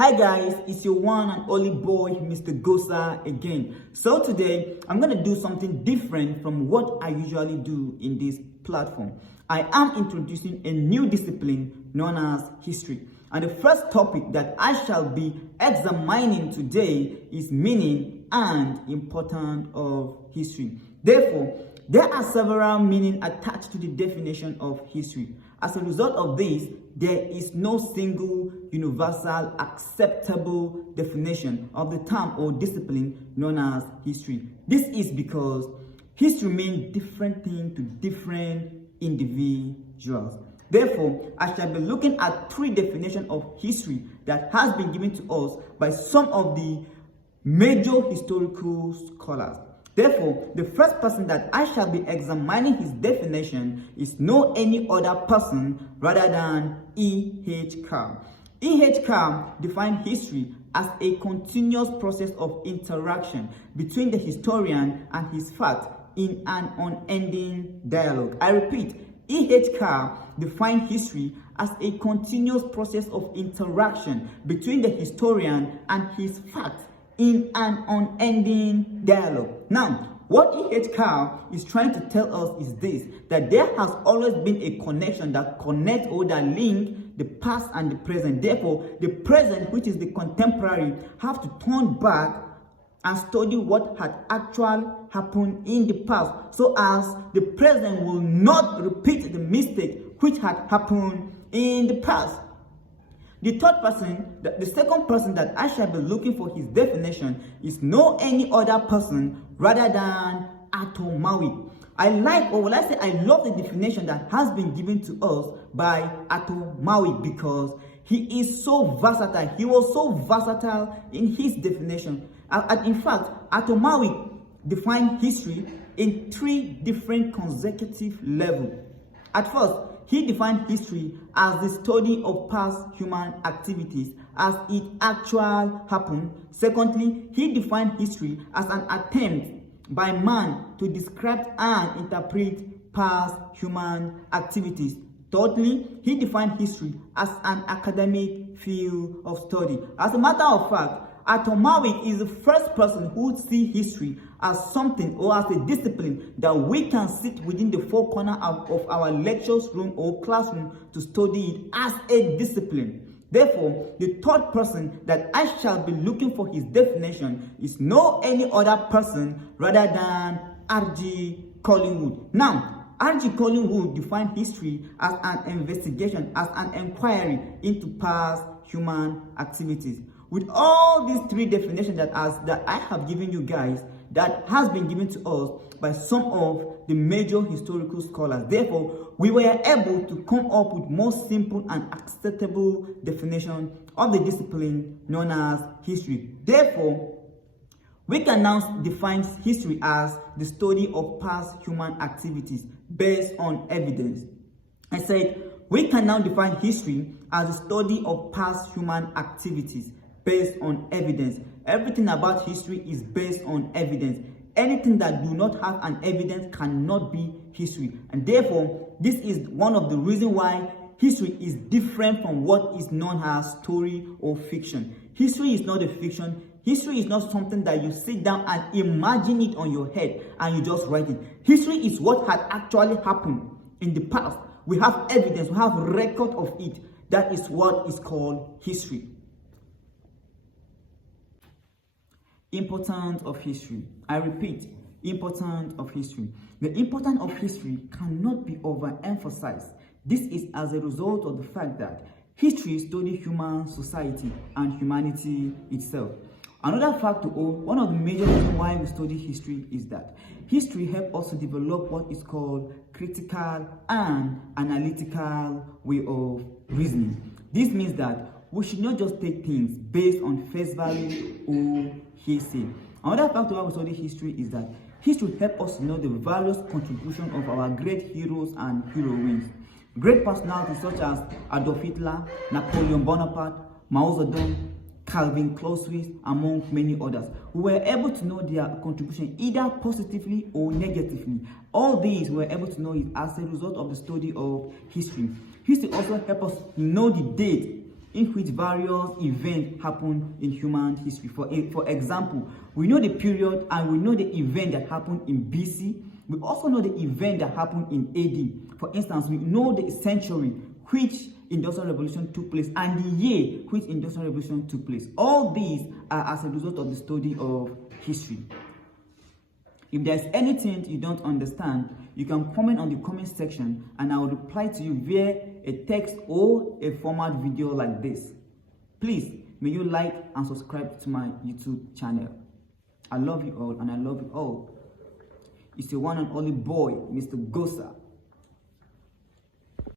Hi guys, it's your one and only boy, Mr. Gosa again. So today, I'm going to do something different from what I usually do in this platform. I am introducing a new discipline known as history. And the first topic that I shall be examining today is meaning and importance of history. Therefore, there are several meanings attached to the definition of history. As a result of this, there is no single, universal, acceptable definition of the term or discipline known as history. This is because history means different things to different individuals. Therefore, I shall be looking at three definitions of history that has been given to us by some of the major historical scholars. Therefore, the first person that I shall be examining his definition is no any other person rather than E.H. Carr. E.H. Carr defined history as a continuous process of interaction between the historian and his fact in an unending dialogue. I repeat, E.H. Carr defined history as a continuous process of interaction between the historian and his fact in an unending dialogue. Now, what E.H. Carr is trying to tell us is this, that there has always been a connection that connects or that link the past and the present. Therefore, the present, which is the contemporary, have to turn back and study what had actually happened in the past, so as the present will not repeat the mistake which had happened in the past. The third person, the second person that I shall be looking for his definition is no any other person rather than Arthur Marwick. I love the definition that has been given to us by Arthur Marwick because he is so versatile. He was so versatile in his definition. In fact, Arthur Marwick defined history in three different consecutive levels. At first, he defined history as the study of past human activities as it actually happened. Secondly, he defined history as an attempt by man to describe and interpret past human activities. Thirdly, he defined history as an academic field of study. As a matter of fact, Arthur Marwick is the first person who would see history as something or as a discipline that we can sit within the four corners of our lectures room or classroom to study it as a discipline. Therefore, the third person that I shall be looking for his definition is no any other person rather than R.G. Collingwood. Now, R.G. Collingwood defined history as an investigation, as an inquiry into past human activities. With all these three definitions that I have given you guys, that has been given to us by some of the major historical scholars. Therefore, we were able to come up with more simple and acceptable definition of the discipline known as history. Therefore, we can now define history as the study of past human activities based on evidence. I said, we can now define history as the study of past human activities based on evidence. Everything about history is based on evidence. Anything that do not have an evidence cannot be history. And therefore, this is one of the reasons why history is different from what is known as story or fiction. History is not a fiction. History is not something that you sit down and imagine it on your head and you just write it. History is what had actually happened in the past. We have evidence, we have record of it. That is what is called history. Importance of history. I repeat, importance of history. The importance of history cannot be overemphasized. This is as a result of the fact that history studies human society and humanity itself. Another factor, or one of the major reasons why we study history, is that history helps us to develop what is called critical and analytical way of reasoning. This means that we should not just take things based on face value or hearsay. Another factor why we study history is that history helps us to know the various contributions of our great heroes and heroines. Great personalities such as Adolf Hitler, Napoleon Bonaparte, Mao Zedong, Calvin Clausewitz, among many others. We were able to know their contribution either positively or negatively. All these we were able to know it as a result of the study of history. History also helps us know the date in which various events happen in human history. For example, we know the period and we know the event that happened in BC. We also know the event that happened in AD. For instance, we know the century which Industrial Revolution took place and the year which Industrial Revolution took place. All these are as a result of the study of history. If there's anything you don't understand, you can comment on the comment section and I will reply to you via a text or a format video like this. Please, may you like and subscribe to my YouTube channel. I love you all and I love you all. It's your one and only boy, Mr. Gosa.